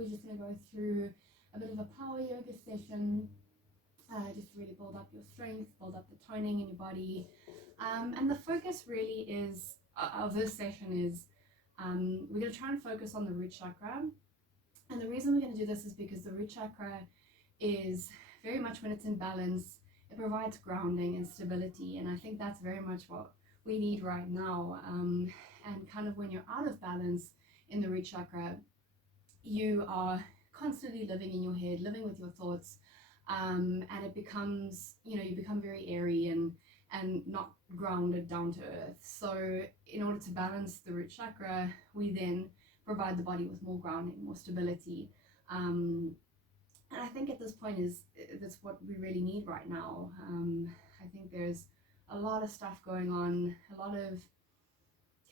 we're just going to go through a bit of a power yoga session, just to really build up your strength, build up the toning in your body. And the focus really is of this session is we're going to try and focus on the root chakra. And the reason we're going to do this is because the root chakra is very much, when it's in balance, it provides grounding and stability. And I think that's very much what we need right now. And kind of when you're out of balance in the root chakra, you are constantly living in your head, living with your thoughts, and it becomes, you become very airy and not grounded down to earth. So in order to balance the root chakra, we then provide the body with more grounding, more stability. And I think at this point that's what we really need right now. I think there's a lot of stuff going on, a lot of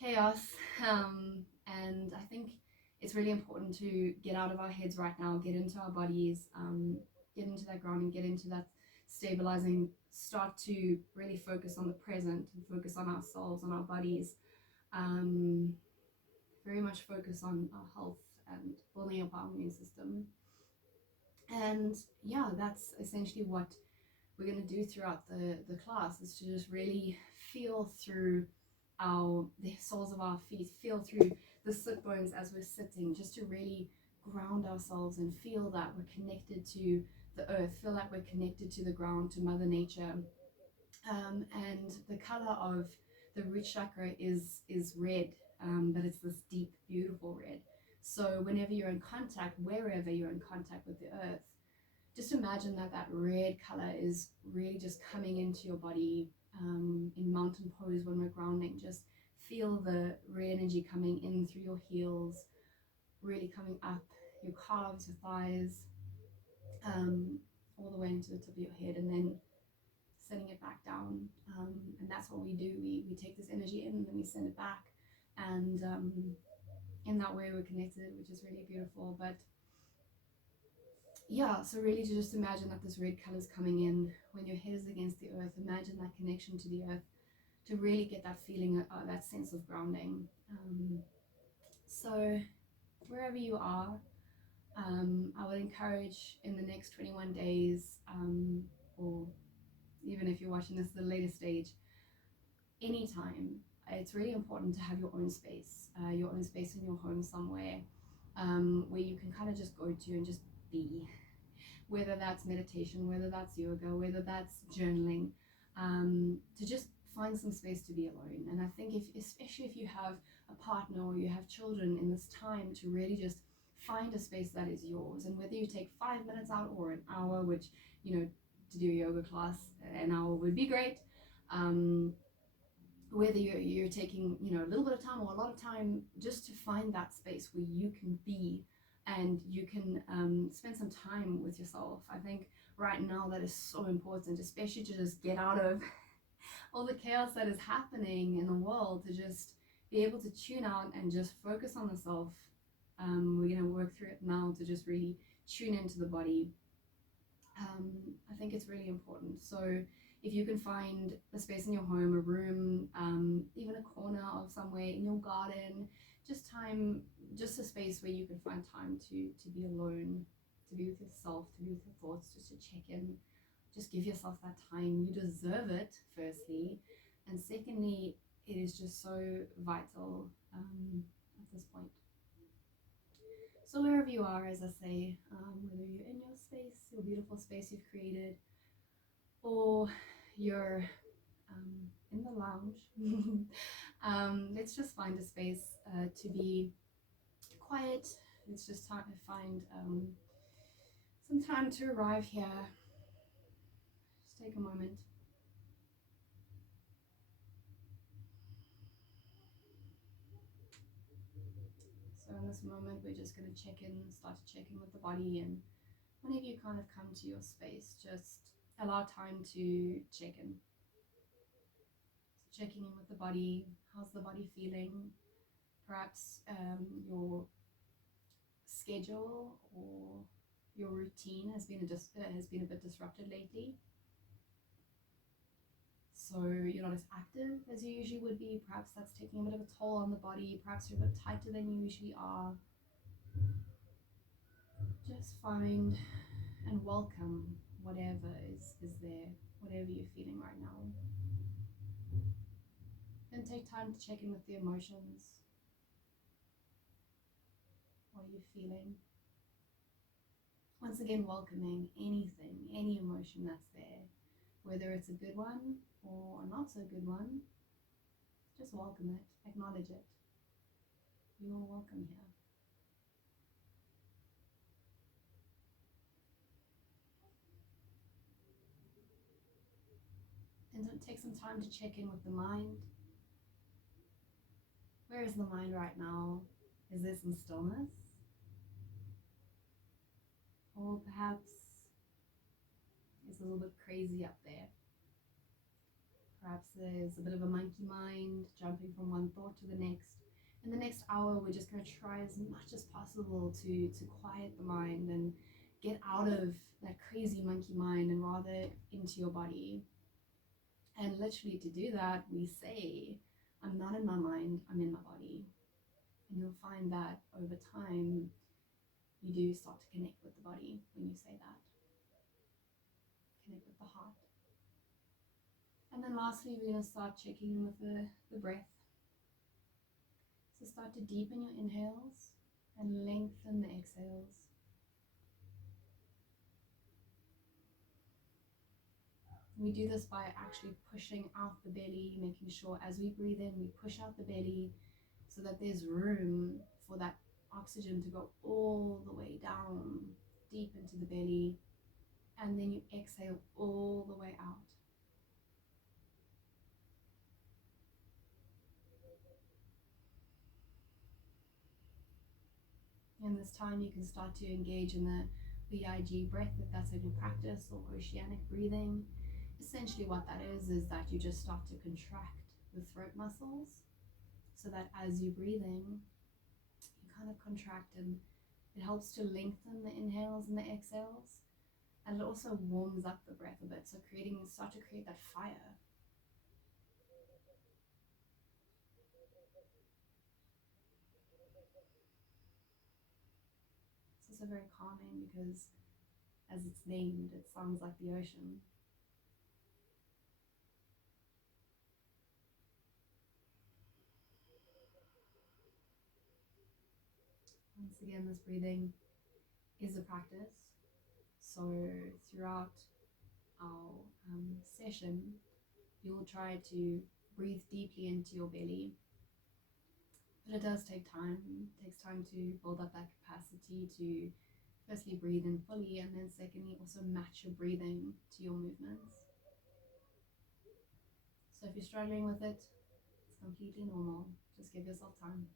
chaos, and I think it's really important to get out of our heads right now, get into our bodies, get into that grounding, get into that stabilizing, start to really focus on the present and focus on ourselves, on our bodies, very much focus on our health and building up our immune system. And yeah, that's essentially what we're going to do throughout the class, is to just really feel through the soles of our feet, feel through the sit bones as we're sitting, just to really ground ourselves and feel that we're connected to the earth, feel like we're connected to the ground, to Mother Nature. And the color of the root chakra is red, but it's this deep, beautiful red. So whenever you're in contact, wherever you're in contact with the earth, just imagine that red color is really just coming into your body. In mountain pose, when we're grounding, just feel the red energy coming in through your heels, really coming up your calves, your thighs, all the way into the tip of your head, and then sending it back down. And that's what we do. We take this energy in and then we send it back, and in that way we're connected, which is really beautiful. But yeah, so really to just imagine that this red color is coming in when your head is against the earth. Imagine that connection to the earth, to really get that feeling, that sense of grounding. So wherever you are, I would encourage in the next 21 days, or even if you're watching this at a later stage, anytime, it's really important to have your own space in your home somewhere, where you can kind of just go to and just be, whether that's meditation, whether that's yoga, whether that's journaling, to just find some space to be alone. And I think especially if you have a partner or you have children, in this time, to really just find a space that is yours. And whether you take 5 minutes out or an hour, which, to do a yoga class, an hour would be great. Whether you're taking, a little bit of time or a lot of time, just to find that space where you can be and you can spend some time with yourself. I think right now that is so important, especially to just get out of all the chaos that is happening in the world, to just be able to tune out and just focus on the self. We're going to work through it now to just really tune into the body. I think it's really important. So if you can find a space in your home, a room, even a corner of somewhere in your garden, just a space where you can find time to be alone, to be with yourself, to be with your thoughts, just to check in, just give yourself that time. You deserve it, firstly, and secondly, it is just so vital at this point. So wherever you are, as I say, whether you're in your space, your beautiful space you've created, or you're in the lounge, let's just find a space to be quiet. Let's just find some time to arrive here. Just take a moment. So in this moment, we're just going to start to check in with the body, and whenever you kind of come to your space, just allow time to check in. So checking in with the body. How's the body feeling? Perhaps your schedule or your routine has been a bit disrupted lately. So you're not as active as you usually would be. Perhaps that's taking a bit of a toll on the body. Perhaps you're a bit tighter than you usually are. Just find and welcome whatever is there, whatever you're feeling right now. Then take time to check in with the emotions. What are you feeling? Once again, welcoming anything, any emotion that's there, whether it's a good one or a not so good one. Just welcome it, acknowledge it. You are welcome here. And don't take some time to check in with the mind. Where is the mind right now? Is there some stillness? Or perhaps it's a little bit crazy up there. Perhaps there's a bit of a monkey mind jumping from one thought to the next. In the next hour, we're just going to try as much as possible to quiet the mind and get out of that crazy monkey mind and rather into your body. And literally to do that, we say, I'm not in my mind, I'm in my body. And you'll find that over time, you do start to connect with the body when you say that. Connect with the heart. And then lastly, we're going to start checking in with the breath. So start to deepen your inhales and lengthen the exhales. We do this by actually pushing out the belly, making sure as we breathe in, we push out the belly so that there's room for that oxygen to go all the way down, deep into the belly. And then you exhale all the way out. And this time you can start to engage in the VIG breath if that's in your practice, or oceanic breathing. Essentially what that is that you just start to contract the throat muscles so that as you're breathing, you kind of contract, and it helps to lengthen the inhales and the exhales. And it also warms up the breath a bit, so start to create that fire. It's also very calming because, as it's named, it sounds like the ocean. Once again, this breathing is a practice. So throughout our session, you'll try to breathe deeply into your belly. But it does take time. It takes time to build up that capacity to firstly breathe in fully, and then secondly also match your breathing to your movements. So if you're struggling with it, it's completely normal. Just give yourself time.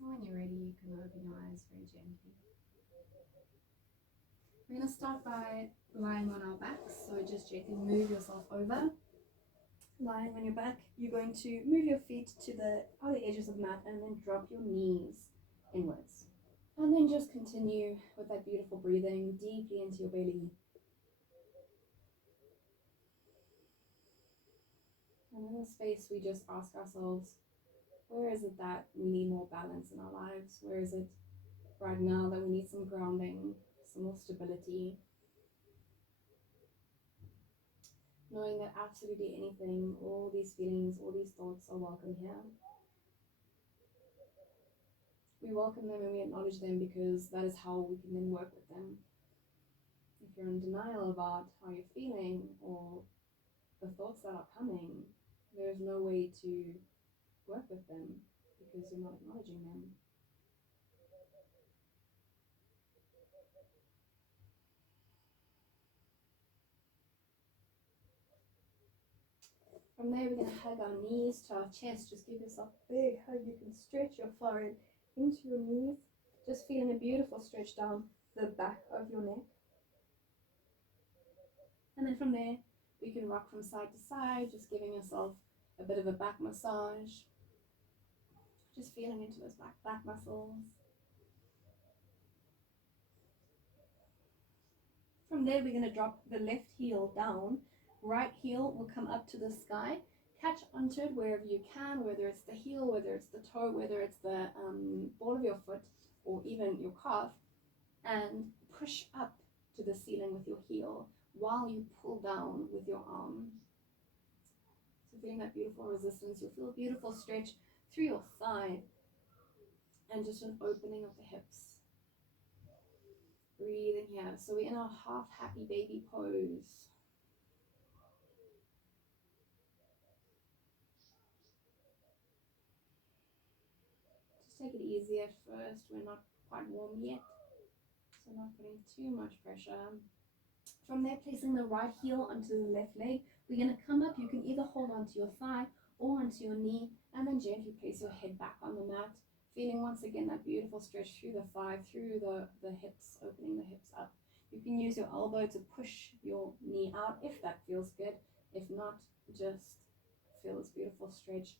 And when you're ready, you can open your eyes very gently. We're going to start by lying on our backs, so just gently move yourself over. Lying on your back, you're going to move your feet to the outer edges of the mat and then drop your knees inwards. And then just continue with that beautiful breathing deeply into your belly. And in this space, we just ask ourselves, where is it that we need more balance in our lives? Where is it right now that we need some grounding, some more stability? Knowing that absolutely anything, all these feelings, all these thoughts are welcome here. We welcome them and we acknowledge them because that is how we can then work with them. If you're in denial about how you're feeling or the thoughts that are coming, there's no way to work with them because you're not acknowledging them. From there, we're going to hug our knees to our chest. Just give yourself a big hug. You can stretch your forehead into your knees. Just feeling a beautiful stretch down the back of your neck. And then from there, we can rock from side to side, just giving yourself a bit of a back massage. Just feeling into those back muscles. From there, we're going to drop the left heel down Right heel will come up to the sky. Catch onto it wherever you can, whether it's the heel, whether it's the toe, whether it's the ball of your foot, or even your calf, and push up to the ceiling with your heel while you pull down with your arm. So feeling that beautiful resistance, you'll feel a beautiful stretch through your thigh and just an opening of the hips. Breathing here. So we're in our half happy baby pose. Just take it easy at first. We're not quite warm yet, so not putting too much pressure. From there, placing the right heel onto the left leg, we're going to come up. You can either hold onto your thigh or onto your knee, and then gently place your head back on the mat, feeling once again that beautiful stretch through the thigh, through the hips, opening the hips up. You can use your elbow to push your knee out if that feels good. If not, just feel this beautiful stretch.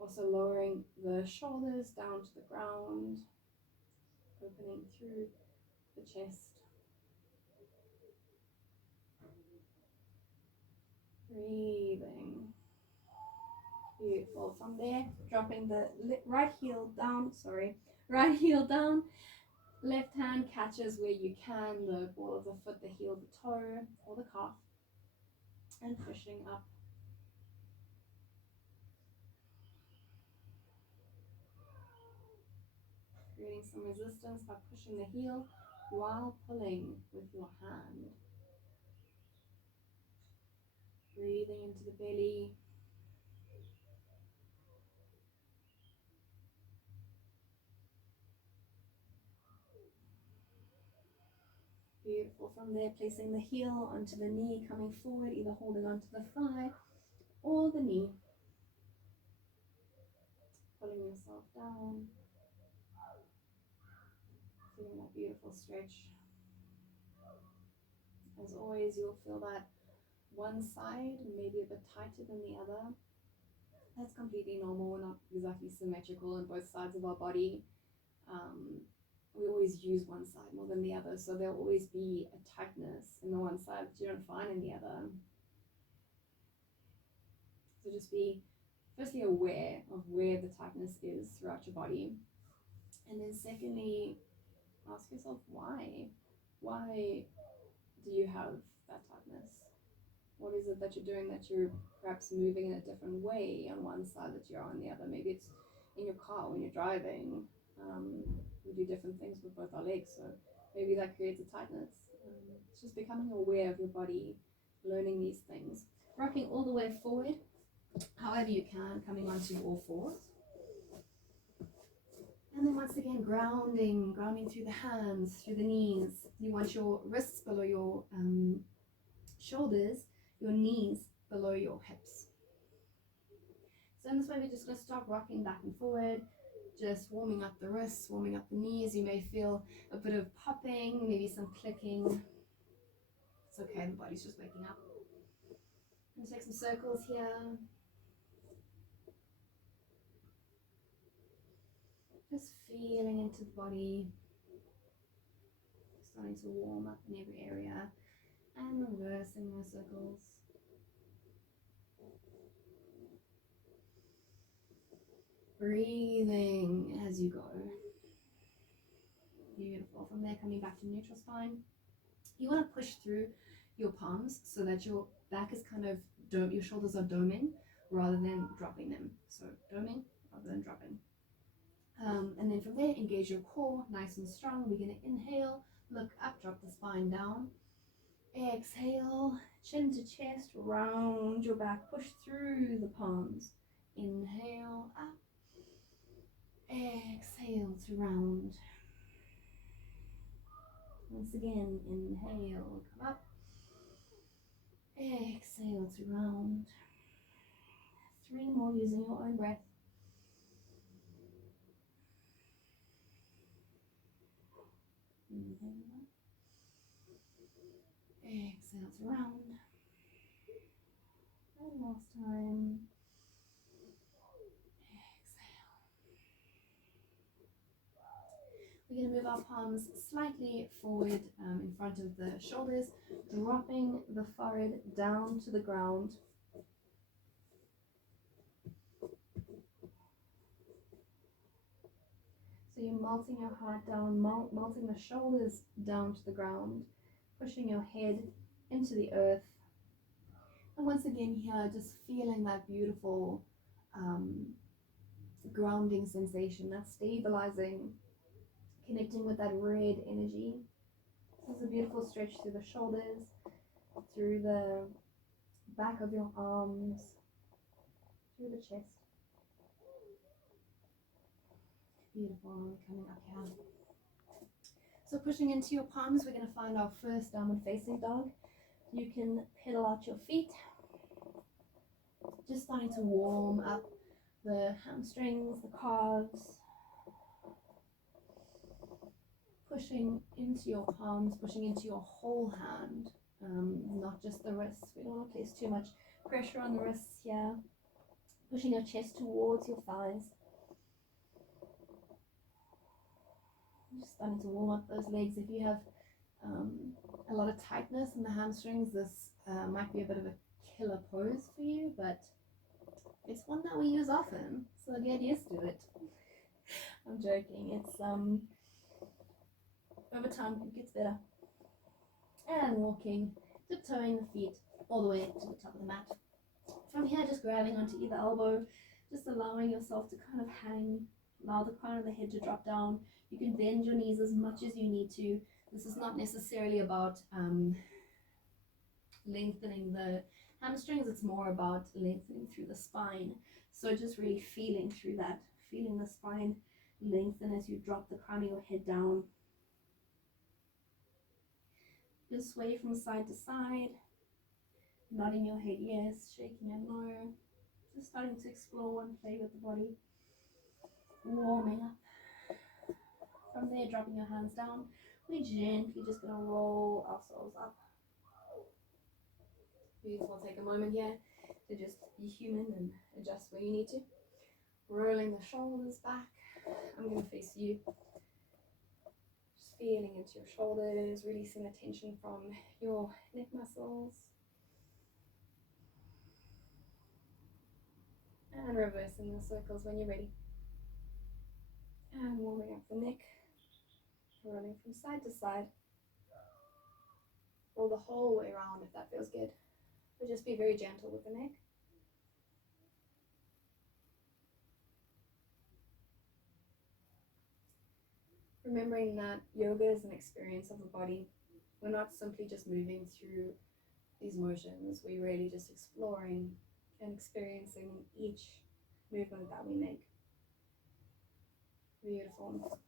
Also lowering the shoulders down to the ground, opening through the chest. Breathing. Beautiful. From there, dropping the right heel down, left hand catches where you can, the ball of the foot, the heel, the toe, or the calf, and pushing up. Creating some resistance by pushing the heel while pulling with your hand. Breathing into the belly. Beautiful. From there, placing the heel onto the knee, coming forward, either holding onto the thigh or the knee. Pulling yourself down. Feeling that beautiful stretch. As always, you'll feel that one side maybe a bit tighter than the other. That's completely normal. We're not exactly symmetrical on both sides of our body. We always use one side more than the other, so there'll always be a tightness in the one side that you don't find in the other. So just be firstly aware of where the tightness is throughout your body, and then secondly, ask yourself why. Why do you have that tightness? What is it that you're doing that you're perhaps moving in a different way on one side that you're on the other? Maybe it's in your car when you're driving. We do different things with both our legs, so maybe that creates a tightness. It's just becoming aware of your body, learning these things. Rocking all the way forward, however you can, coming onto all fours. And then once again, grounding through the hands, through the knees. You want your wrists below your shoulders, your knees below your hips. So in this way, we're just going to start rocking back and forward, just warming up the wrists, warming up the knees. You may feel a bit of popping, maybe some clicking. It's okay, the body's just waking up. I'm going to take some circles here. Just feeling into the body, starting to warm up in every area, and reversing my circles. Breathing as you go. Beautiful. From there, coming back to neutral spine. You want to push through your palms so that your back is kind of your shoulders are doming rather than dropping them. So doming rather than dropping. And then from there, engage your core nice and strong. We're going to inhale, look up, drop the spine down. Exhale, chin to chest, round your back, push through the palms. Inhale, up. Exhale to round. Once again, inhale, come up. Exhale to round. 3 more using your own breath. Inhale up. Exhale to round. And last time. Exhale. We're we're going to move our palms slightly forward in front of the shoulders, dropping the forehead down to the ground. So you're melting your heart down, melting the shoulders down to the ground, pushing your head into the earth. And once again here, just feeling that beautiful grounding sensation, that stabilizing, connecting with that red energy. This is a beautiful stretch through the shoulders, through the back of your arms, through the chest. Beautiful, coming up here. So pushing into your palms, we're going to find our first downward facing dog. You can pedal out your feet, just starting to warm up the hamstrings, the calves, pushing into your palms, pushing into your whole hand, not just the wrists. We don't want to place too much pressure on the wrists here. Pushing your chest towards your thighs. Just starting to warm up those legs. If you have a lot of tightness in the hamstrings, this might be a bit of a killer pose for you, but it's one that we use often, so get used to it. I'm joking. It's over time it gets better. And walking, tiptoeing the feet all the way to the top of the mat. From here, just grabbing onto either elbow, just allowing yourself to kind of hang, allow the crown of the head to drop down. You can bend your knees as much as you need to. This is not necessarily about lengthening the hamstrings, it's more about lengthening through the spine. So just really feeling through that, feeling the spine lengthen as you drop the crown of your head down. Just sway from side to side, nodding your head yes, shaking your no. Just starting to explore and play with the body. Warming up. From there, dropping your hands down. We're gently just going to roll ourselves up. Beautiful. Take a moment here to just be human and adjust where you need to. Rolling the shoulders back. I'm going to face you. Just feeling into your shoulders, releasing the tension from your neck muscles. And reversing the circles when you're ready. And warming up the neck. Rolling from side to side. Roll the whole way around if that feels good. But just be very gentle with the neck. Remembering that yoga is an experience of the body. We're not simply just moving through these motions. We're really just exploring and experiencing each movement that we make. Beautiful.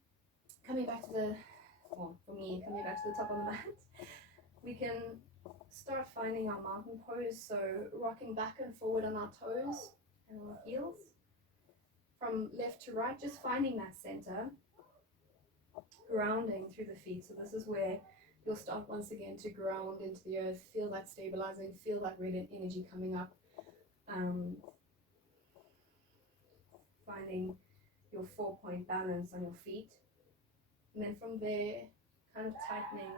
Coming back to the, well, for me, coming back to the top of the mat, we can start finding our mountain pose. So rocking back and forward on our toes and our heels. From left to right, just finding that center. Grounding through the feet. So this is where you'll start once again to ground into the earth. Feel that stabilizing, feel that radiant energy coming up. Finding your 4-point balance on your feet. And then from there, kind of tightening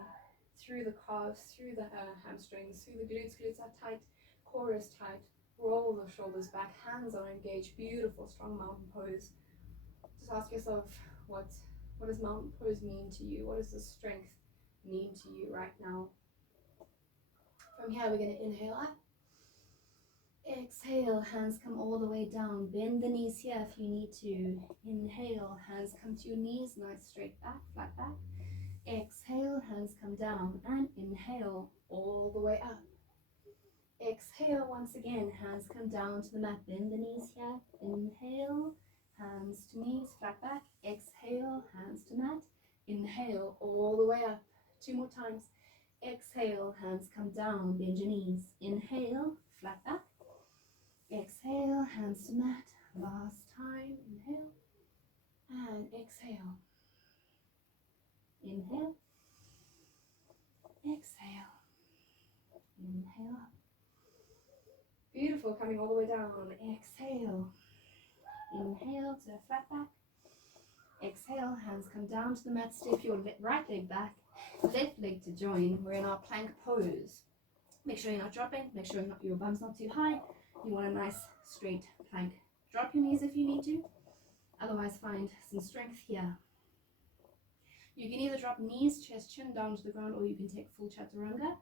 through the calves, through the hamstrings, through the glutes. Glutes are tight, core is tight. Roll the shoulders back, hands are engaged. Beautiful, strong mountain pose. Just ask yourself, what does mountain pose mean to you? What does the strength mean to you right now? From here, we're going to inhale up. Exhale, hands come all the way down. Bend the knees here if you need to. Inhale, hands come to your knees, nice straight back, flat back. Exhale, hands come down, and inhale all the way up. Exhale once again, hands come down to the mat. Bend the knees here. Inhale, hands to knees, flat back. Exhale, hands to mat. Inhale all the way up. 2 more times. Exhale, hands come down, bend your knees. Inhale, flat back. Exhale, hands to mat. Last time. Inhale and exhale. Inhale. Exhale. Inhale up. Beautiful. Coming all the way down. Exhale. Inhale to a flat back. Exhale, hands come down to the mat, step your right leg back, left leg to join. We're in our plank pose. Make sure you're not dropping, make sure your bum's not too high. You want a nice straight plank. Drop your knees if you need to, otherwise find some strength here. You can either drop knees, chest, chin down to the ground, or you can take full chaturanga,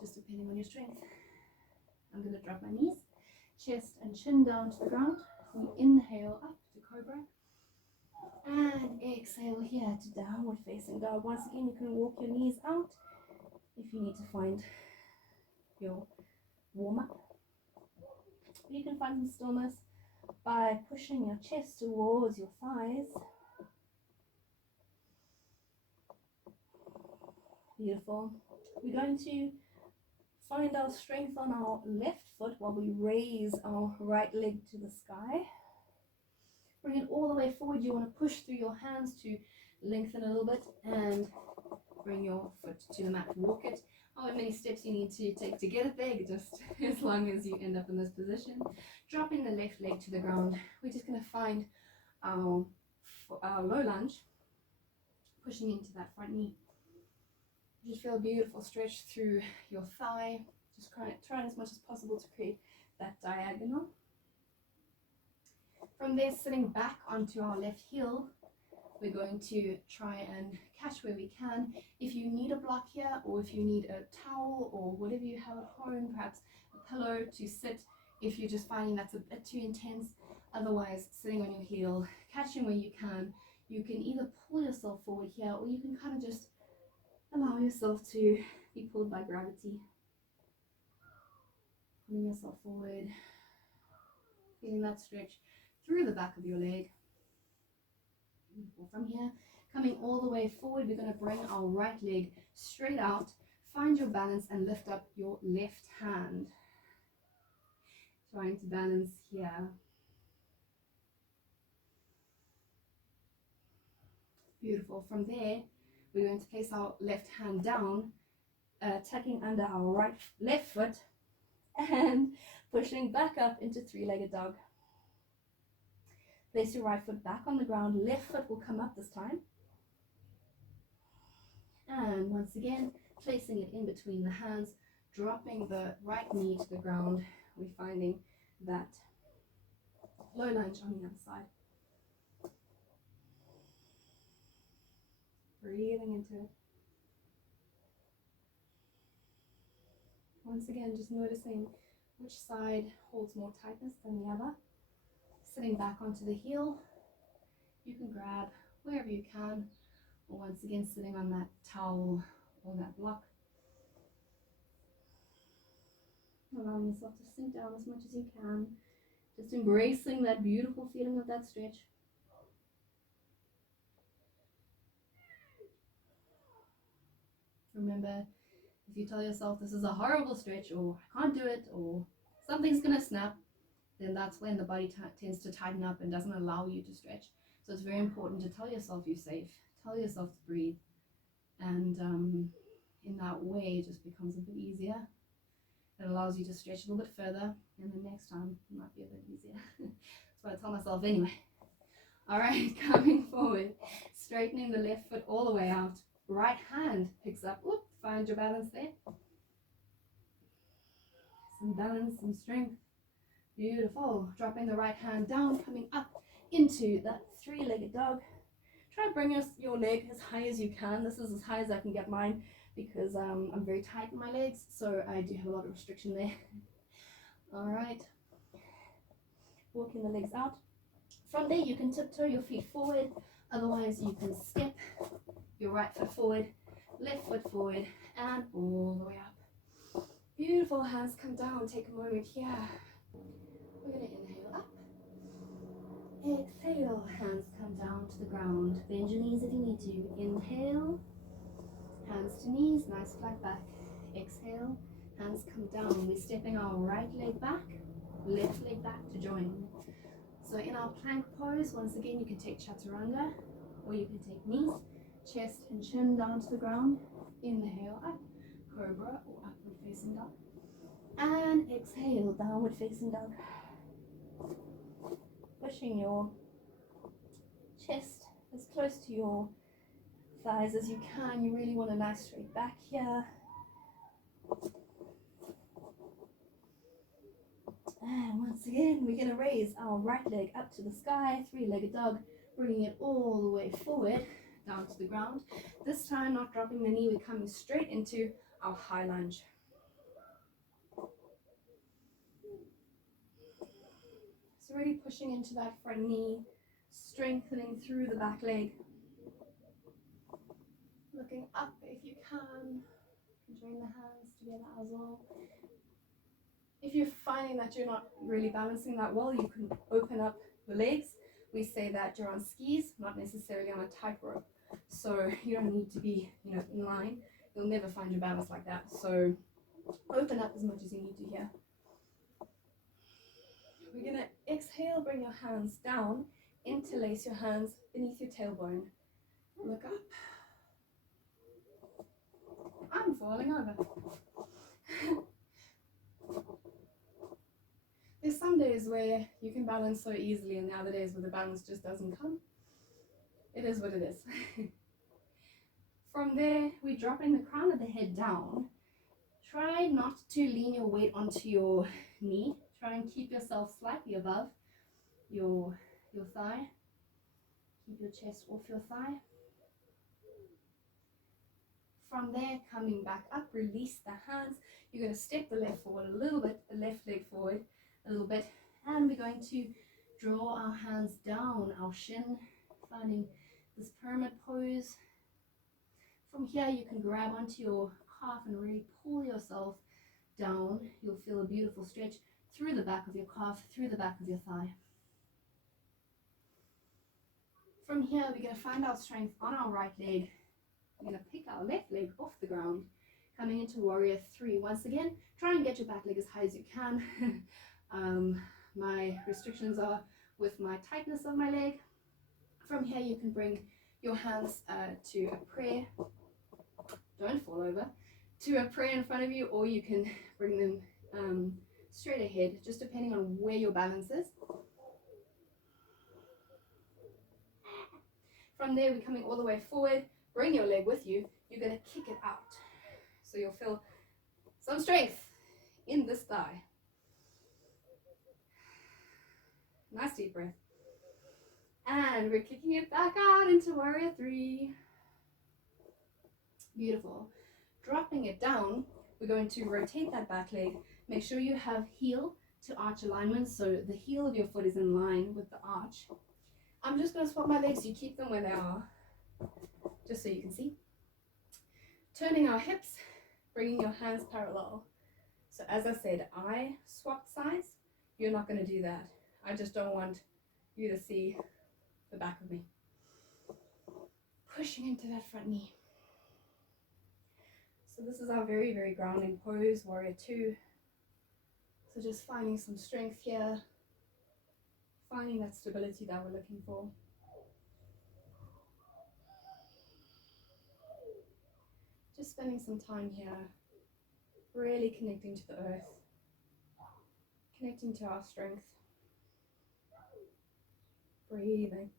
just depending on your strength. I'm going to drop my knees, chest and chin down to the ground. We inhale up to cobra. And exhale here to downward facing dog. Once again, you can walk your knees out if you need to find your warm-up. You can find some stillness by pushing your chest towards your thighs. Beautiful. We're going to find our strength on our left foot while we raise our right leg to the sky. Bring it all the way forward. You want to push through your hands to lengthen a little bit and bring your foot to the mat. Walk it however many steps you need to take to get it there, just as long as you end up in this position. Dropping the left leg to the ground. We're just going to find our low lunge, pushing into that front knee. Just feel a beautiful stretch through your thigh. Just try as much as possible to create that diagonal. From there, sitting back onto our left heel, we're going to try and catch where we can. If you need a block here, or if you need a towel or whatever you have at home, perhaps a pillow to sit if you're just finding that's a bit too intense. Otherwise, sitting on your heel, catching where you can. You can either pull yourself forward here, or you can kind of just allow yourself to be pulled by gravity. Pulling yourself forward, feeling that stretch through the back of your leg. From here, coming all the way forward, we're going to bring our right leg straight out, find your balance and lift up your left hand. Trying to balance here. Beautiful. From there, we're going to place our left hand down, tucking under our left foot and pushing back up into three-legged dog. Place your right foot back on the ground, left foot will come up this time. And once again, placing it in between the hands, dropping the right knee to the ground. We're finding that low lunge on the other side. Breathing into it. Once again, just noticing which side holds more tightness than the other. Sitting back onto the heel, you can grab wherever you can, or once again sitting on that towel or that block. Allowing yourself to sink down as much as you can, just embracing that beautiful feeling of that stretch. Remember, if you tell yourself this is a horrible stretch, or I can't do it, or something's gonna snap, then that's when the body tends to tighten up and doesn't allow you to stretch. So it's very important to tell yourself you're safe, tell yourself to breathe, and in that way it just becomes a bit easier. It allows you to stretch a little bit further, and the next time it might be a bit easier. That's what I tell myself anyway. Alright, coming forward, straightening the left foot all the way out, right hand picks up, whoop, find your balance there. Some balance, some strength. Beautiful. Dropping the right hand down, coming up into that three-legged dog. Try to bring your leg as high as you can. This is as high as I can get mine because I'm very tight in my legs, so I do have a lot of restriction there. All right. Walking the legs out. From there, you can tiptoe your feet forward. Otherwise, you can step your right foot forward, left foot forward, and all the way up. Beautiful. Hands come down. Take a moment here. We're going to inhale up. Exhale. Hands come down to the ground. Bend your knees if you need to. Inhale. Hands to knees. Nice flat back. Exhale. Hands come down. We're stepping our right leg back, left leg back to join. So in our plank pose, once again, you can take chaturanga, or you can take knees, chest and chin down to the ground. Inhale up, cobra or upward facing dog. And exhale, downward facing dog. Pushing your chest as close to your thighs as you can. You really want a nice straight back here. And once again, we're going to raise our right leg up to the sky, three-legged dog, bringing it all the way forward, down to the ground. This time, not dropping the knee, we're coming straight into our high lunge. So really pushing into that front knee, strengthening through the back leg. Looking up if you can. Join the hands together as well. If you're finding that you're not really balancing that well, you can open up the legs. We say that you're on skis, not necessarily on a tightrope. So you don't need to be, in line. You'll never find your balance like that. So open up as much as you need to here. We're going to exhale, bring your hands down, interlace your hands beneath your tailbone. Look up. I'm falling over. There's some days where you can balance so easily and the other days where the balance just doesn't come. It is what it is. From there, we're dropping the crown of the head down. Try not to lean your weight onto your knee. Try and keep yourself slightly above your thigh. Keep your chest off your thigh. From there, coming back up, release the hands. You're going to step the left forward a little bit, the left leg forward a little bit, and we're going to draw our hands down our shin, finding this pyramid pose. From here, you can grab onto your calf and really pull yourself down. You'll feel a beautiful stretch through the back of your calf, through the back of your thigh. From here, we're going to find our strength on our right leg. We're going to pick our left leg off the ground, coming into warrior three. Once again, try and get your back leg as high as you can. My restrictions are with my tightness of my leg. From here, you can bring your hands to a prayer. Don't fall over. To a prayer in front of you, or you can bring them straight ahead, just depending on where your balance is. From there, we're coming all the way forward. Bring your leg with you. You're going to kick it out. So you'll feel some strength in this thigh. Nice deep breath. And we're kicking it back out into warrior three. Beautiful. Dropping it down, we're going to rotate that back leg. Make sure you have heel to arch alignment, so the heel of your foot is in line with the arch. I'm just going to swap my legs. You keep them where they are, just so you can see. Turning our hips, bringing your hands parallel. So as I said, I swapped sides. You're not going to do that. I just don't want you to see the back of me. Pushing into that front knee. So this is our very, very grounding pose, warrior two. So just finding some strength here, finding that stability that we're looking for. Just spending some time here, really connecting to the earth, connecting to our strength, breathing.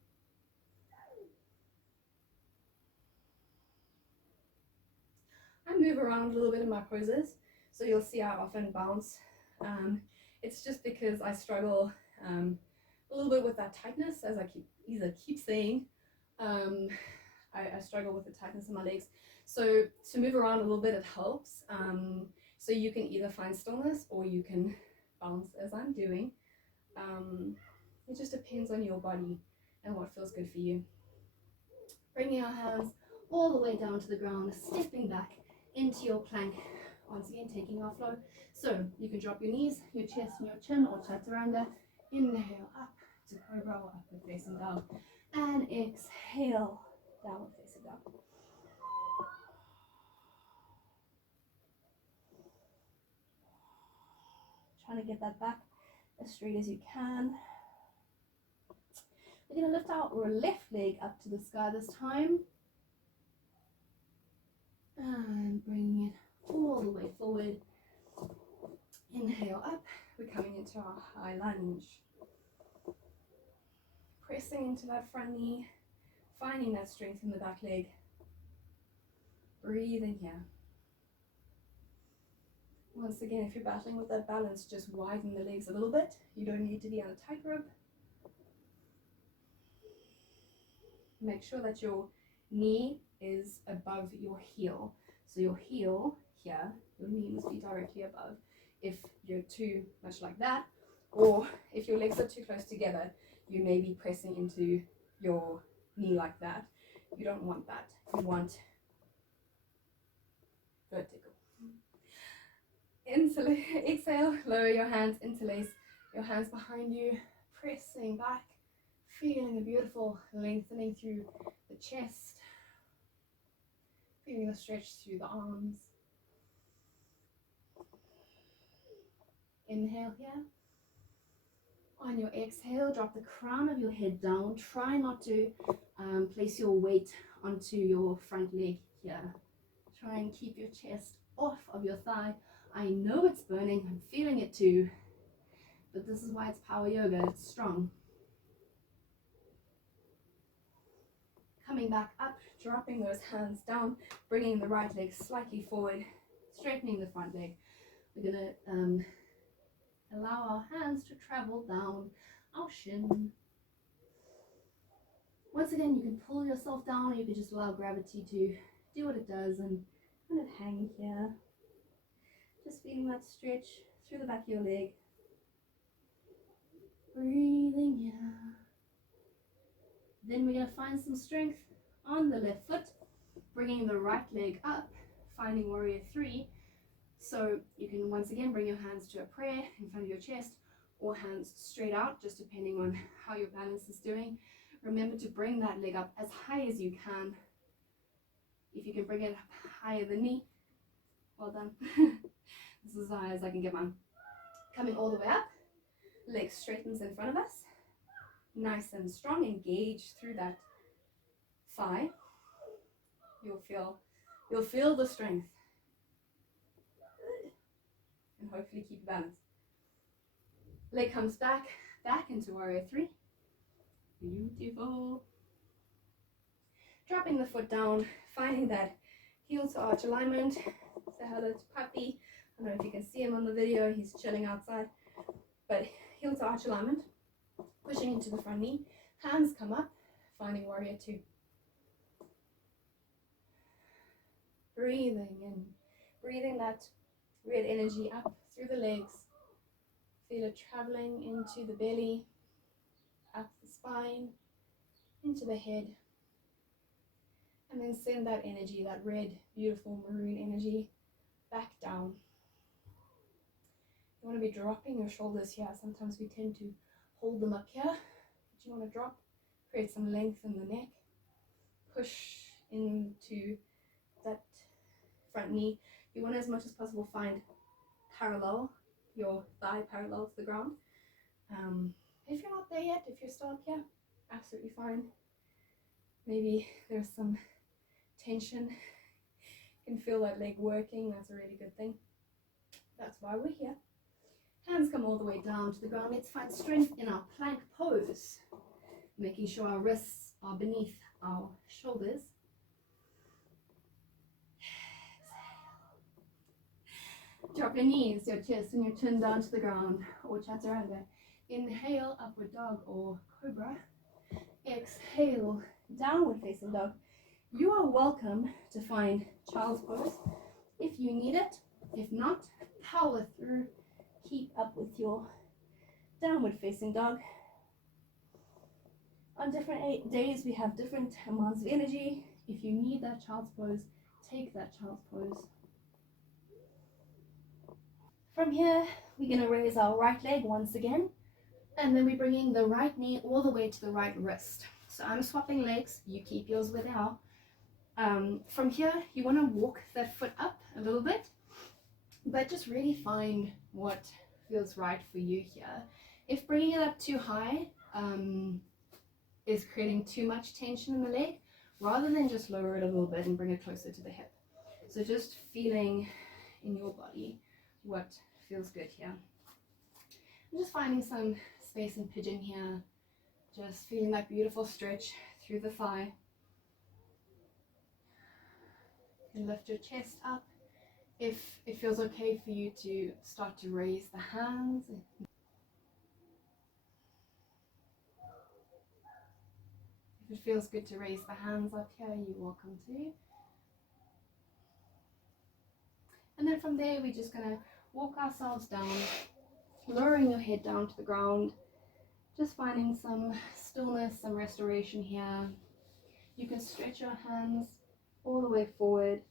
I move around a little bit in my poses, so you'll see I often bounce. It's just because I struggle a little bit with that tightness, as I keep saying. I struggle with the tightness in my legs. So to move around a little bit, it helps. So you can either find stillness or you can bounce as I'm doing. It just depends on your body and what feels good for you. Bringing our hands all the way down to the ground, stepping back into your plank. Once again, taking our flow. So you can drop your knees, your chest and your chin, or chaturanga. Inhale up to cobra or upward facing dog. And exhale, downward facing dog. Trying to get that back as straight as you can. We're going to lift our left leg up to the sky this time. And bringing it all the way forward. Inhale up. We're coming into our high lunge. Pressing into that front knee. Finding that strength in the back leg. Breathing here. Once again, if you're battling with that balance, just widen the legs a little bit. You don't need to be on a tightrope. Make sure that your knee is above your heel. So your heel here, your knee must be directly above. If you're too much like that, or if your legs are too close together, you may be pressing into your knee like that. You don't want that. You want vertical. Exhale, lower your hands, interlace your hands behind you, pressing back, feeling the beautiful lengthening through the chest, feeling the stretch through the arms. Inhale here. On your exhale, drop the crown of your head down. Try not to place your weight onto your front leg here. Try and keep your chest off of your thigh. I know it's burning, I'm feeling it too, but this is why it's power yoga, it's strong. Coming back up, dropping those hands down, bringing the right leg slightly forward, straightening the front leg. We're going to allow our hands to travel down our shin. Once again, you can pull yourself down, or you can just allow gravity to do what it does and kind of hang here. Just feeling that stretch through the back of your leg. Breathing here. Then we're going to find some strength on the left foot, bringing the right leg up, finding warrior 3. So you can once again bring your hands to a prayer in front of your chest, or hands straight out, just depending on how your balance is doing. Remember to bring that leg up as high as you can. If you can bring it up higher than me, well done. This is as high as I can get mine. Coming all the way up, leg straightens in front of us. Nice and strong, engage through that thigh. You'll feel the strength. And hopefully keep your balance. Leg comes back into warrior 3. Beautiful. Dropping the foot down, finding that heel to arch alignment. Say hello to Puppy. I don't know if you can see him on the video, he's chilling outside. But heel to arch alignment, pushing into the front knee, hands come up, finding warrior 2. Breathing in, breathing that red energy up through the legs. Feel it traveling into the belly, up the spine, into the head. And then send that energy, that red, beautiful maroon energy, back down. You want to be dropping your shoulders here. Sometimes we tend to hold them up here, but you want to drop, create some length in the neck, push into that front knee. You want to, as much as possible, find parallel, your thigh parallel to the ground. If you're not there yet, if you're still up here, absolutely fine. Maybe there's some tension. You can feel that leg working, that's a really good thing. That's why we're here. Hands come all the way down to the ground. Let's find strength in our plank pose, making sure our wrists are beneath our shoulders. Drop your knees, your chest and your chin down to the ground, or chaturanga. Inhale, upward dog or cobra. Exhale, downward facing dog. You are welcome to find child's pose if you need it. If not, power through. Keep up with your downward facing dog. On different days, we have different amounts of energy. If you need that child's pose, take that child's pose. From here, we're going to raise our right leg once again, and then we're bringing the right knee all the way to the right wrist. So I'm swapping legs, you keep yours where they are. From here, you want to walk that foot up a little bit, but just really find what feels right for you here. If bringing it up too high is creating too much tension in the leg, rather than just lower it a little bit and bring it closer to the hip. So just feeling in your body what feels good here. I'm just finding some space in pigeon here, just feeling that beautiful stretch through the thigh. You can lift your chest up. If it feels okay for you to start to raise the hands. If it feels good to raise the hands up here, you're welcome to. And then from there, we're just going to walk ourselves down, lowering your head down to the ground, just finding some stillness, some restoration here. You can stretch your hands all the way forward.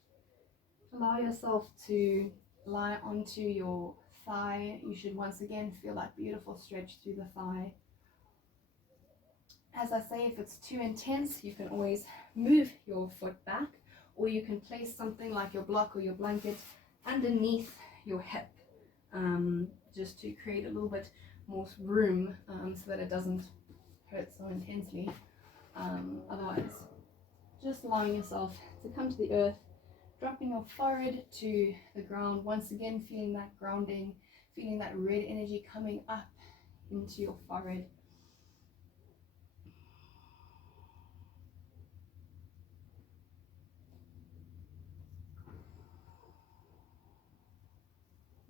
Allow yourself to lie onto your thigh. You should once again feel that beautiful stretch through the thigh. As I say, if it's too intense, you can always move your foot back, or you can place something like your block or your blanket underneath your hip, just to create a little bit more room, so that it doesn't hurt so intensely. Otherwise, just allowing yourself to come to the earth, dropping your forehead to the ground, once again feeling that grounding, feeling that red energy coming up into your forehead.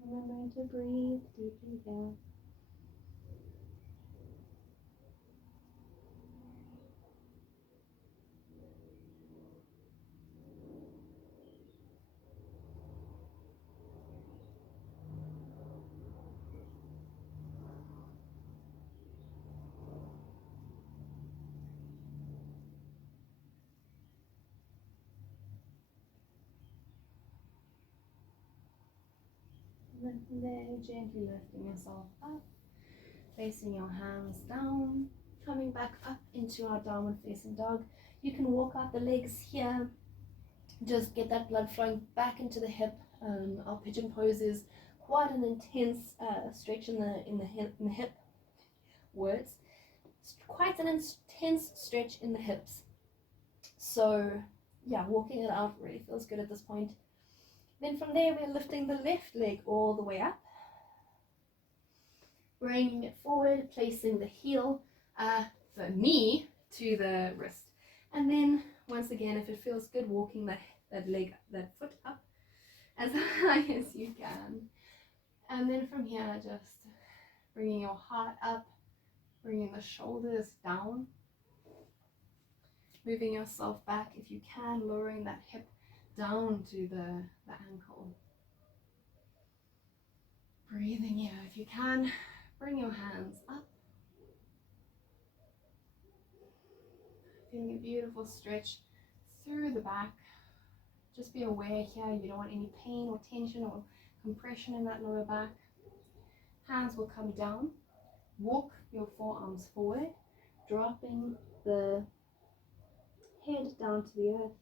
Remembering to breathe deeply here. And then from there, gently lifting yourself up, placing your hands down, coming back up into our downward facing dog. You can walk out the legs here, just get that blood flowing back into the hip. Our pigeon pose is quite an intense stretch in the hip. Words. It's quite an intense stretch in the hips. So yeah, walking it out really feels good at this point. Then from there, we're lifting the left leg all the way up, bringing it forward, placing the heel, the knee to the wrist. And then once again, if it feels good, walking that foot up as high as you can. And then from here, just bringing your heart up, bringing the shoulders down, moving yourself back if you can, lowering that hip down to the ankle. Breathing here if you can, bring your hands up. Feeling a beautiful stretch through the back. Just be aware here, you don't want any pain or tension or compression in that lower back. Hands will come down. Walk your forearms forward, dropping the head down to the earth.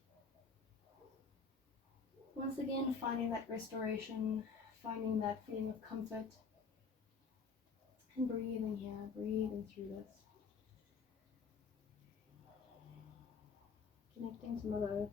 Once again, finding that restoration, finding that feeling of comfort, and breathing here, breathing through this. Connecting to Mother Earth.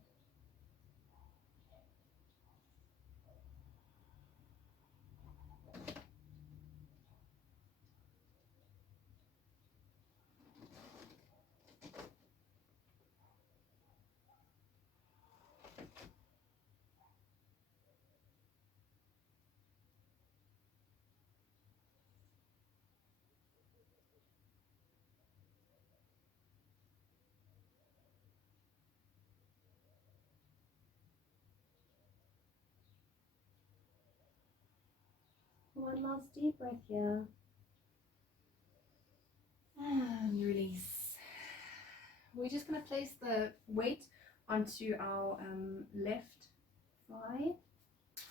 One last deep breath here. And release. We're just going to place the weight onto our left thigh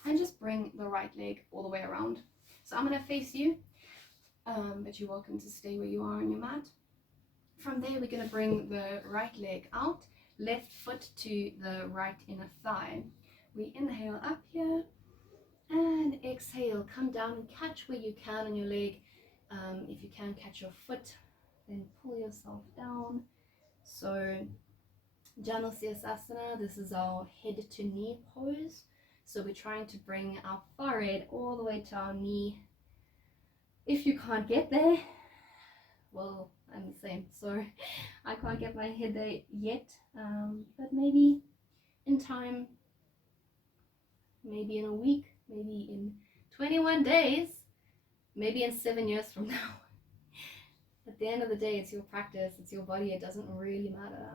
and just bring the right leg all the way around. So I'm going to face you, but you're welcome to stay where you are on your mat. From there, we're going to bring the right leg out, left foot to the right inner thigh. We inhale up here and exhale, come down and catch where you can on your leg. If you can catch your foot, then pull yourself down. So Janu Sirsasana, this is our head to knee pose. So we're trying to bring our forehead all the way to our knee. If you can't get there, well, I'm the same, so I can't get my head there yet, but maybe in time maybe in a week, maybe in 21 days, maybe in 7 years from now. At the end of the day, it's your practice, it's your body, it doesn't really matter.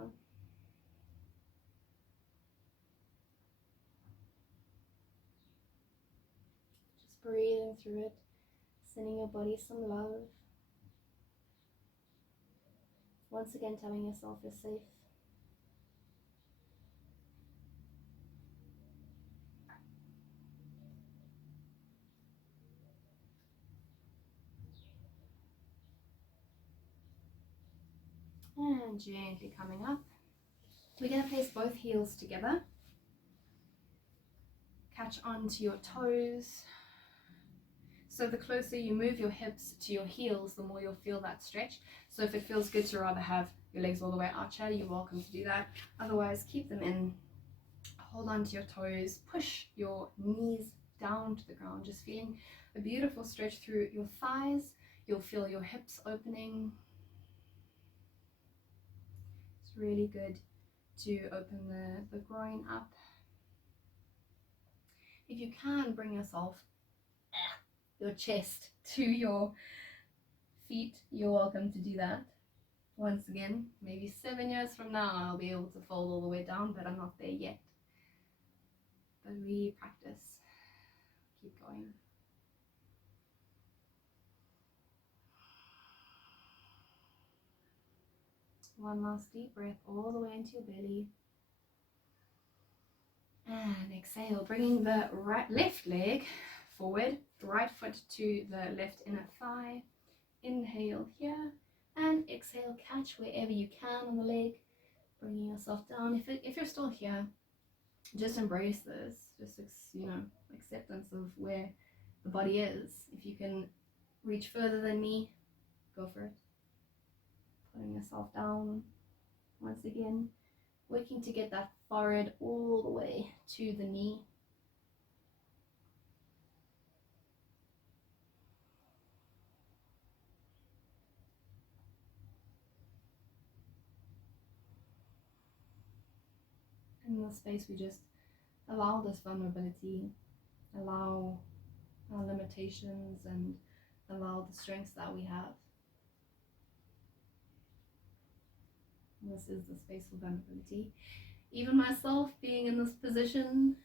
Just breathing through it, sending your body some love. Once again, telling yourself you're safe. And gently coming up. We're going to place both heels together. Catch onto your toes. So the closer you move your hips to your heels, the more you'll feel that stretch. So if it feels good to rather have your legs all the way out here, you're welcome to do that. Otherwise, keep them in. Hold on to your toes. Push your knees down to the ground. Just feeling a beautiful stretch through your thighs. You'll feel your hips opening. It's really good to open the groin up. If you can, bring yourself, your chest to your feet. You're welcome to do that. Once again, maybe 7 years from now, I'll be able to fold all the way down, but I'm not there yet. But we practice. Keep going. One last deep breath all the way into your belly. And exhale, bringing the left leg forward, right foot to the left inner thigh. Inhale here, and exhale, catch wherever you can on the leg, bringing yourself down. If you're still here, just embrace this, just acceptance of where the body is. If you can reach further than me, go for it. Putting yourself down once again, working to get that forehead all the way to the knee. In this space, we just allow this vulnerability, allow our limitations, and allow the strengths that we have. And this is the space for vulnerability. Even myself being in this position,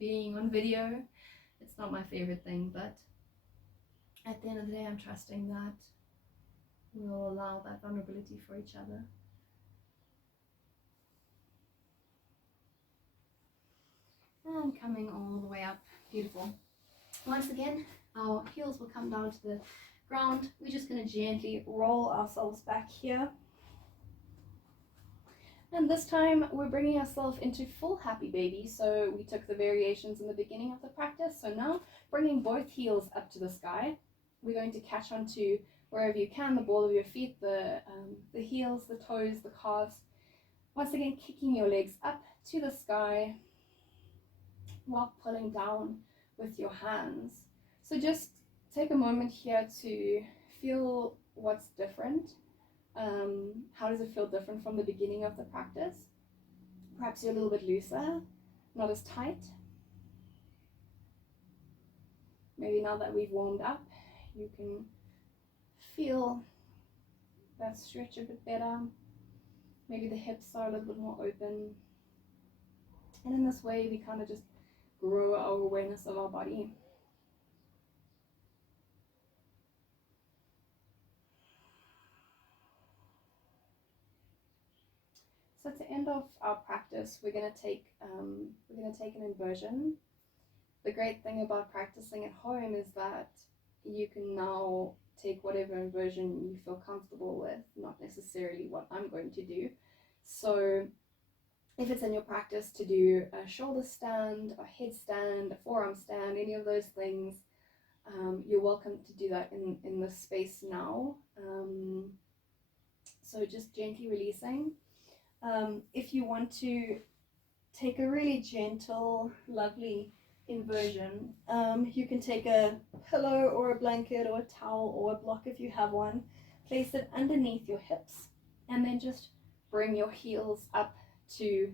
being on video, it's not my favorite thing, but at the end of the day, I'm trusting that we'll allow that vulnerability for each other. And coming all the way up. Beautiful. Once again, our heels will come down to the ground. We're just going to gently roll ourselves back here. And this time we're bringing ourselves into full happy baby. So we took the variations in the beginning of the practice. So now bringing both heels up to the sky. We're going to catch onto wherever you can, the ball of your feet, the heels, the toes, the calves. Once again, kicking your legs up to the sky while pulling down with your hands. So just take a moment here to feel what's different. How does it feel different from the beginning of the practice? Perhaps you're a little bit looser, not as tight. Maybe now that we've warmed up, you can feel that stretch a bit better. Maybe the hips are a little bit more open. And in this way, we kind of just grow our awareness of our body. So to end off our practice, we're going to take an inversion. The great thing about practicing at home is that you can now take whatever inversion you feel comfortable with, not necessarily what I'm going to do. So if it's in your practice to do a shoulder stand, a head stand, a forearm stand, any of those things, you're welcome to do that in this space now. So just gently releasing. If you want to take a really gentle, lovely inversion, you can take a pillow or a blanket or a towel or a block if you have one, place it underneath your hips, and then just bring your heels up to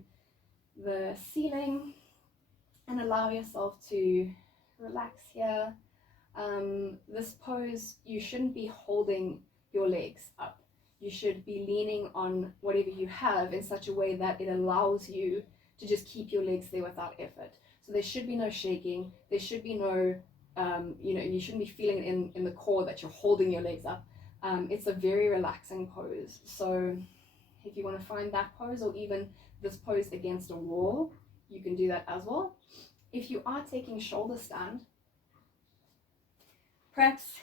the ceiling, and allow yourself to relax here. This pose, you shouldn't be holding your legs up. You should be leaning on whatever you have in such a way that it allows you to just keep your legs there without effort. So there should be no shaking. There should be no, you shouldn't be feeling it in the core that you're holding your legs up. It's a very relaxing pose. So if you want to find that pose, or even this pose against a wall, you can do that as well. If you are taking shoulder stand, perhaps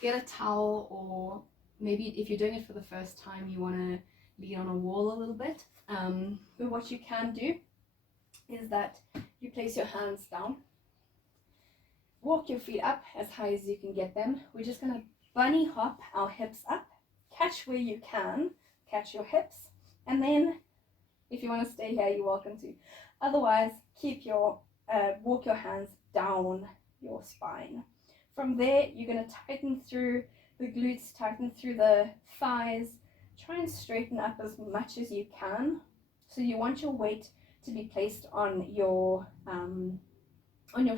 get a towel, or maybe if you're doing it for the first time, you want to lean on a wall a little bit. But what you can do is that you place your hands down, walk your feet up as high as you can get them. We're just going to bunny hop our hips up, catch where you can, catch your hips, and then if you want to stay here, you're welcome to. Otherwise, walk your hands down your spine. From there, you're going to tighten through the glutes, tighten through the thighs. Try and straighten up as much as you can. So you want your weight to be placed on your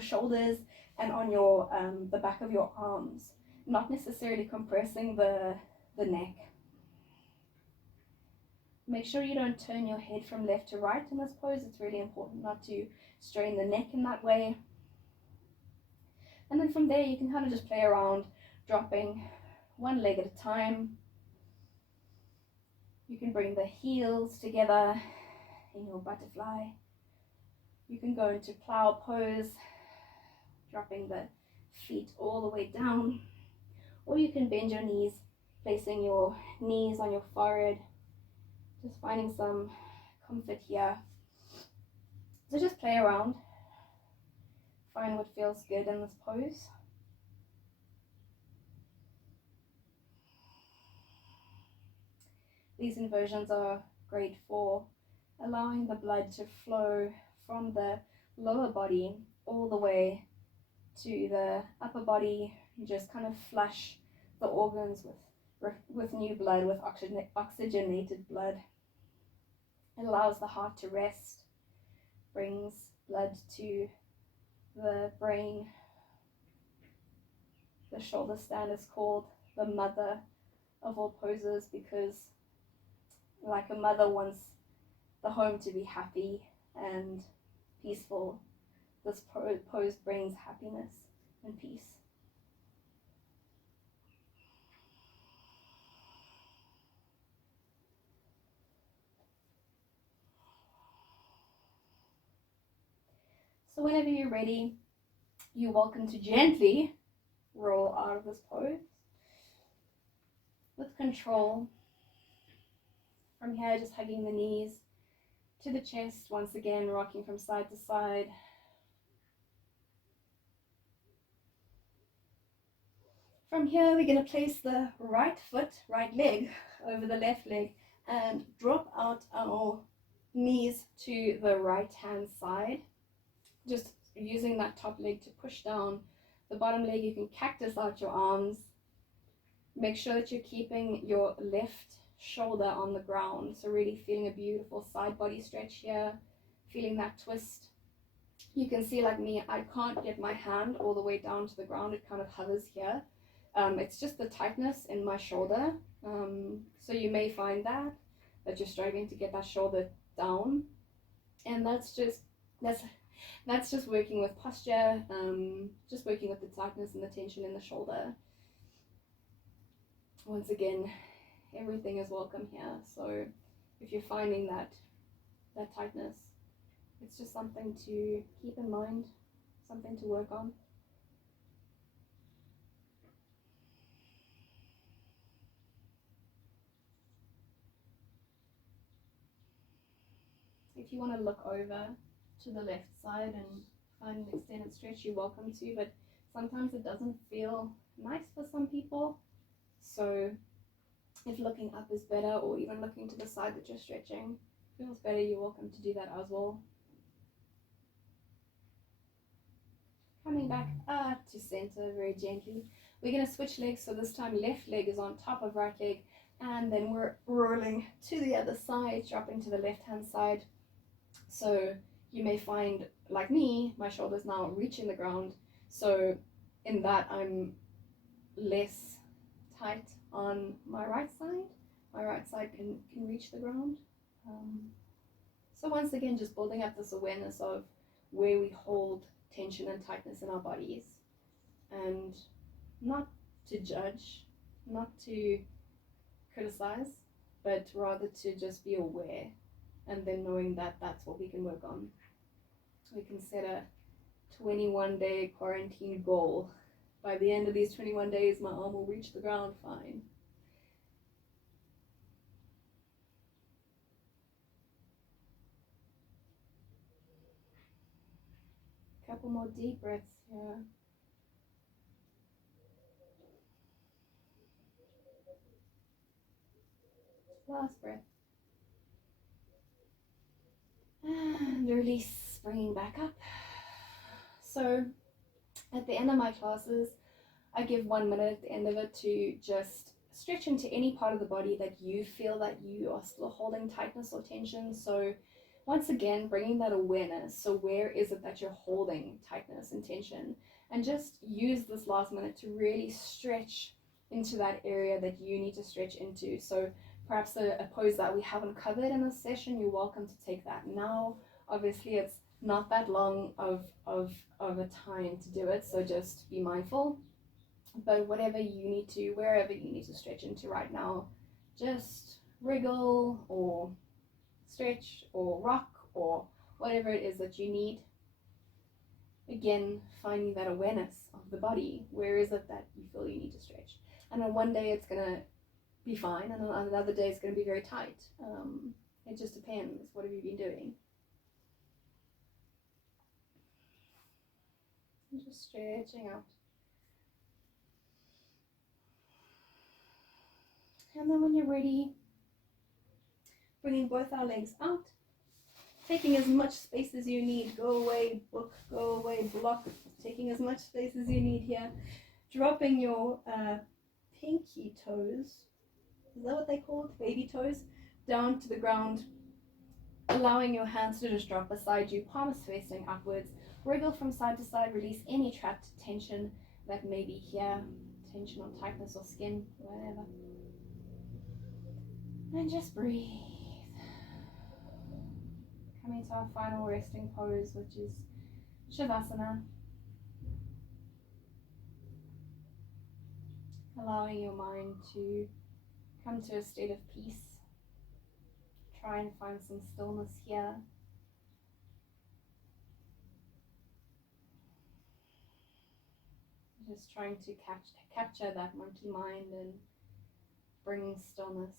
shoulders and on your the back of your arms, not necessarily compressing the neck. Make sure you don't turn your head from left to right in this pose. It's really important not to strain the neck in that way. And then from there, you can kind of just play around, dropping one leg at a time. You can bring the heels together in your butterfly. You can go into plow pose, dropping the feet all the way down. Or you can bend your knees, placing your knees on your forehead, just finding some comfort here. So just play around. Find what feels good in this pose. These inversions are great for allowing the blood to flow from the lower body all the way to the upper body. You just kind of flush the organs with new blood, with oxygenated blood. It allows the heart to rest, brings blood to the brain. The shoulder stand is called the mother of all poses because, like a mother wants the home to be happy and peaceful, this pose brings happiness and peace. So whenever you're ready, you're welcome to gently roll out of this pose with control. From here, just hugging the knees to the chest, once again rocking from side to side. From here, we're going to place the right leg over the left leg and drop out our knees to the right hand side. Just using that top leg to push down the bottom leg. You can cactus out your arms. Make sure that you're keeping your left shoulder on the ground. So really feeling a beautiful side body stretch here. Feeling that twist. You can see, like me, I can't get my hand all the way down to the ground. It kind of hovers here. It's just the tightness in my shoulder. So you may find that you're struggling to get that shoulder down. And that's just working with posture, just working with the tightness and the tension in the shoulder. Once again, everything is welcome here. So if you're finding that tightness, it's just something to keep in mind, something to work on. If you want to look over to the left side and find an extended stretch, you're welcome to, but sometimes it doesn't feel nice for some people. So if looking up is better, or even looking to the side that you're stretching feels better, you're welcome to do that as well. Coming back to center very gently. We're going to switch legs, so this time left leg is on top of right leg, and then we're rolling to the other side, dropping to the left hand side. So you may find like me, my shoulders now reaching the ground. So in that, I'm less tight on my right side. My right side can reach the ground. So once again, just building up this awareness of where we hold tension and tightness in our bodies, and not to judge, not to criticize, but rather to just be aware, and then knowing that that's what we can work on. We can set a 21-day quarantine goal. By the end of these 21 days, my arm will reach the ground fine. Couple more deep breaths here. Last breath. And release, bringing back up. So at the end of my classes, I give 1 minute at the end of it to just stretch into any part of the body that you feel that you are still holding tightness or tension. So once again, bringing that awareness. So where is it that you're holding tightness and tension? And just use this last minute to really stretch into that area that you need to stretch into. So perhaps a pose that we haven't covered in this session, you're welcome to take that now. Obviously, it's not that long of a time to do it, so just be mindful. But whatever you need to, wherever you need to stretch into right now, just wriggle or stretch or rock or whatever it is that you need. Again, finding that awareness of the body. Where is it that you feel you need to stretch? And on one day it's going to be fine, and on another day it's going to be very tight. It just depends. What have you been doing? And just stretching out. And then when you're ready, bringing both our legs out, taking as much space as you need. Go away, book, go away, block. Taking as much space as you need here. Dropping your pinky toes, is that what they call baby toes, down to the ground. Allowing your hands to just drop beside you, palms facing upwards. Wriggle from side to side, release any trapped tension that may be here. Tension on tightness or skin, whatever. And just breathe. Coming to our final resting pose, which is Shavasana. Allowing your mind to come to a state of peace. Try and find some stillness here. Just trying to capture that monkey mind and bring stillness.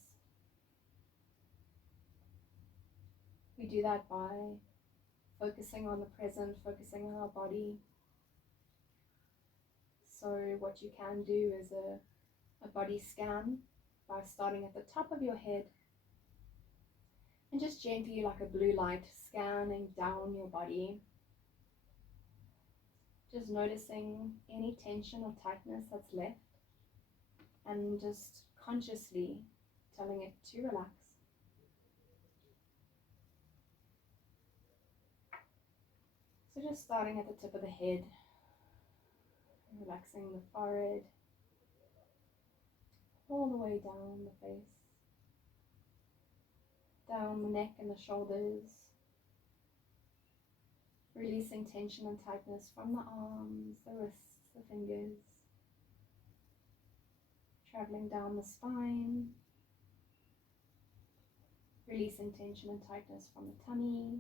We do that by focusing on the present, focusing on our body. So what you can do is a body scan by starting at the top of your head and just gently, like a blue light, scanning down your body. Just noticing any tension or tightness that's left, and just consciously telling it to relax. So just starting at the tip of the head, relaxing the forehead, all the way down the face, down the neck and the shoulders, releasing tension and tightness from the arms, the wrists, the fingers, traveling down the spine, releasing tension and tightness from the tummy,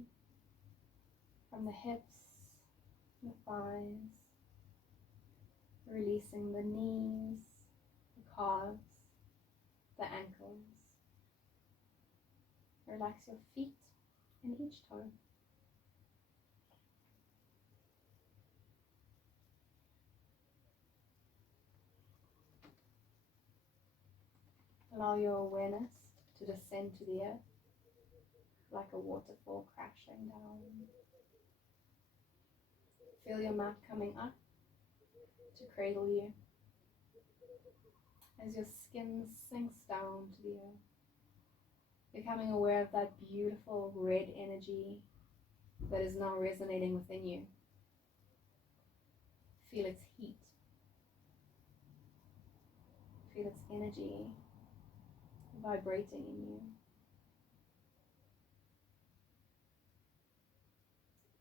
from the hips, the thighs, releasing the knees, the calves, the ankles. Relax your feet and each toe. Allow your awareness to descend to the earth like a waterfall crashing down. Feel your mat coming up to cradle you as your skin sinks down to the earth, becoming aware of that beautiful red energy that is now resonating within you. Feel its heat. Feel its energy vibrating in you.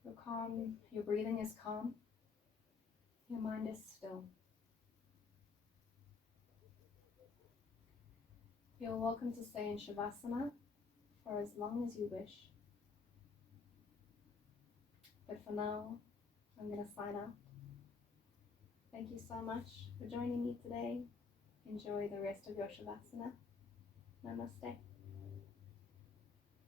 You're calm, your breathing is calm, your mind is still. You're welcome to stay in Shavasana for as long as you wish. But for now, I'm going to sign out. Thank you so much for joining me today. Enjoy the rest of your Shavasana. Namaste.